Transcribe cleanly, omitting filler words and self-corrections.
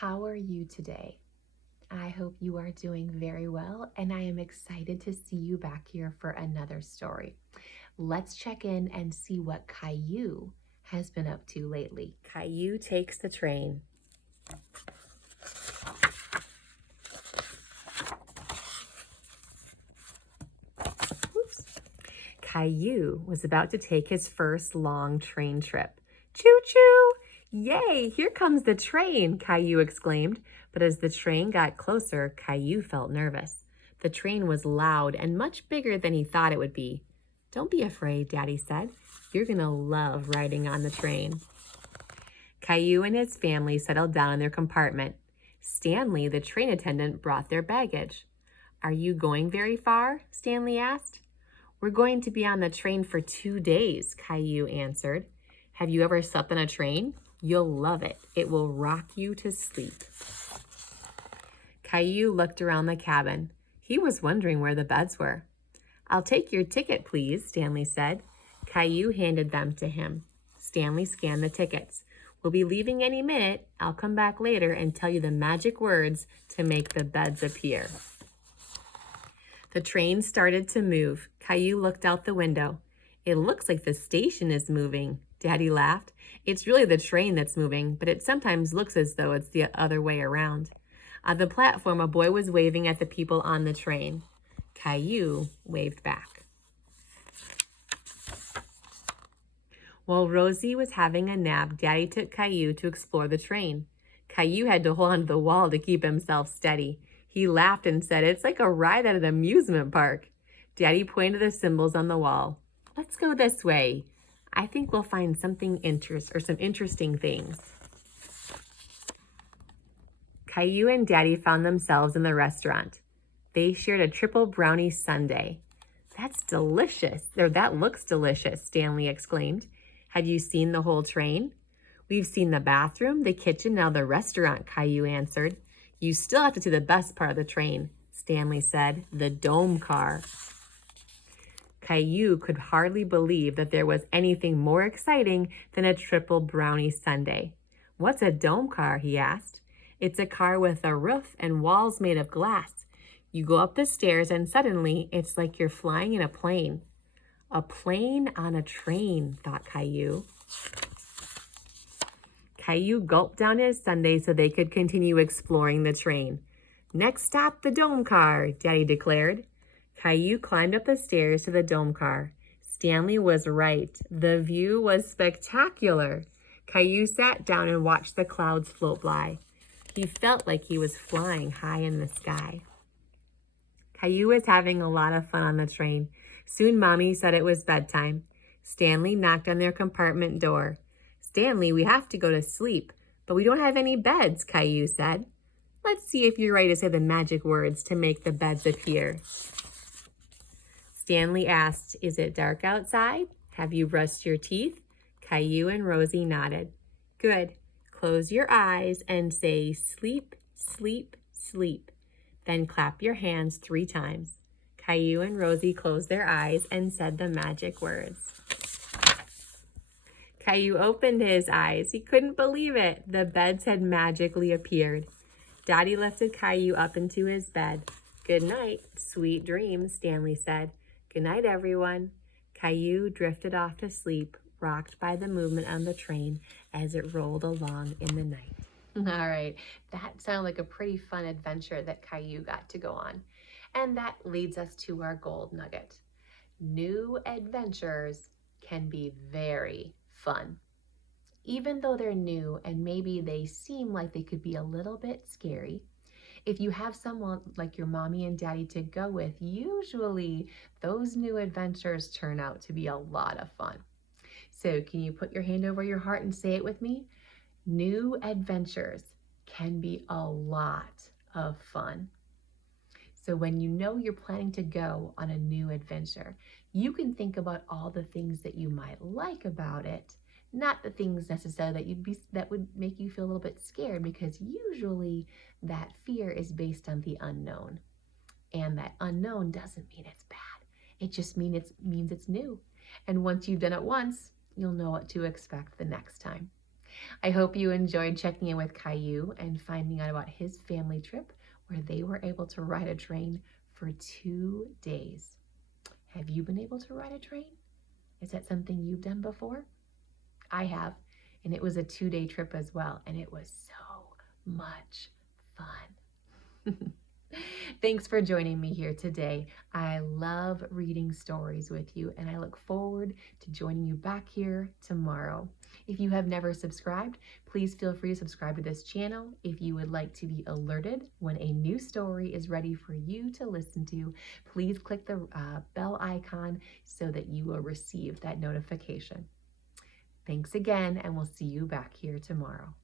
How are you today? I hope you are doing very well, and I am excited to see you back here for another story. Let's check in and see what Caillou has been up to lately. Caillou takes the train. Oops. Caillou was about to take his first long train trip. Choo-choo! Yay, here comes the train, Caillou exclaimed. But as the train got closer, Caillou felt nervous. The train was loud and much bigger than he thought it would be. Don't be afraid, Daddy said. You're gonna love riding on the train. Caillou and his family settled down in their compartment. Stanley, the train attendant, brought their baggage. Are you going very far? Stanley asked. We're going to be on the train for 2 days, Caillou answered. Have you ever slept on a train? You'll love it. It will rock you to sleep. Caillou looked around the cabin. He was wondering where the beds were. I'll take your ticket, please, Stanley said. Caillou handed them to him. Stanley scanned the tickets. We'll be leaving any minute. I'll come back later and tell you the magic words to make the beds appear. The train started to move. Caillou looked out the window. It looks like the station is moving, Daddy laughed. It's really the train that's moving, but it sometimes looks as though it's the other way around. On the platform, a boy was waving at the people on the train. Caillou waved back. While Rosie was having a nap, Daddy took Caillou to explore the train. Caillou had to hold onto the wall to keep himself steady. He laughed and said, it's like a ride at an amusement park. Daddy pointed to the symbols on the wall. Let's go this way. I think we'll find some interesting things. Caillou and Daddy found themselves in the restaurant. They shared a triple brownie sundae. That's delicious. That looks delicious, Stanley exclaimed. Had you seen the whole train? We've seen the bathroom, the kitchen, now the restaurant, Caillou answered. You still have to see the best part of the train, Stanley said, the dome car. Caillou could hardly believe that there was anything more exciting than a triple brownie sundae. What's a dome car, he asked. It's a car with a roof and walls made of glass. You go up the stairs and suddenly it's like you're flying in a plane. A plane on a train, thought Caillou. Caillou gulped down his sundae so they could continue exploring the train. Next stop, the dome car, Daddy declared. Caillou climbed up the stairs to the dome car. Stanley was right. The view was spectacular. Caillou sat down and watched the clouds float by. He felt like he was flying high in the sky. Caillou was having a lot of fun on the train. Soon Mommy said it was bedtime. Stanley knocked on their compartment door. Stanley, we have to go to sleep, but we don't have any beds, Caillou said. Let's see if you're ready to say the magic words to make the beds appear. Stanley asked, is it dark outside? Have you brushed your teeth? Caillou and Rosie nodded. Good. Close your eyes and say sleep, sleep, sleep. Then clap your hands 3 times. Caillou and Rosie closed their eyes and said the magic words. Caillou opened his eyes. He couldn't believe it. The beds had magically appeared. Daddy lifted Caillou up into his bed. Good night, sweet dreams, Stanley said. Good night, everyone. Caillou drifted off to sleep, rocked by the movement on the train as it rolled along in the night. All right, that sounded like a pretty fun adventure that Caillou got to go on. And that leads us to our gold nugget. New adventures can be very fun. Even though they're new and maybe they seem like they could be a little bit scary, if you have someone like your mommy and daddy to go with, usually those new adventures turn out to be a lot of fun. So can you put your hand over your heart and say it with me? New adventures can be a lot of fun. So when you know you're planning to go on a new adventure, you can think about all the things that you might like about it, not the things necessarily that would make you feel a little bit scared, because usually that fear is based on the unknown. And that unknown doesn't mean it's bad. It just means it's new. And once you've done it once, you'll know what to expect the next time. I hope you enjoyed checking in with Caillou and finding out about his family trip where they were able to ride a train for 2 days. Have you been able to ride a train? Is that something you've done before? I have, and it was a 2-day trip as well, and it was so much fun. Thanks for joining me here today. I love reading stories with you, and I look forward to joining you back here tomorrow. If you have never subscribed, please feel free to subscribe to this channel. If you would like to be alerted when a new story is ready for you to listen to, please click the bell icon so that you will receive that notification. Thanks again, and we'll see you back here tomorrow.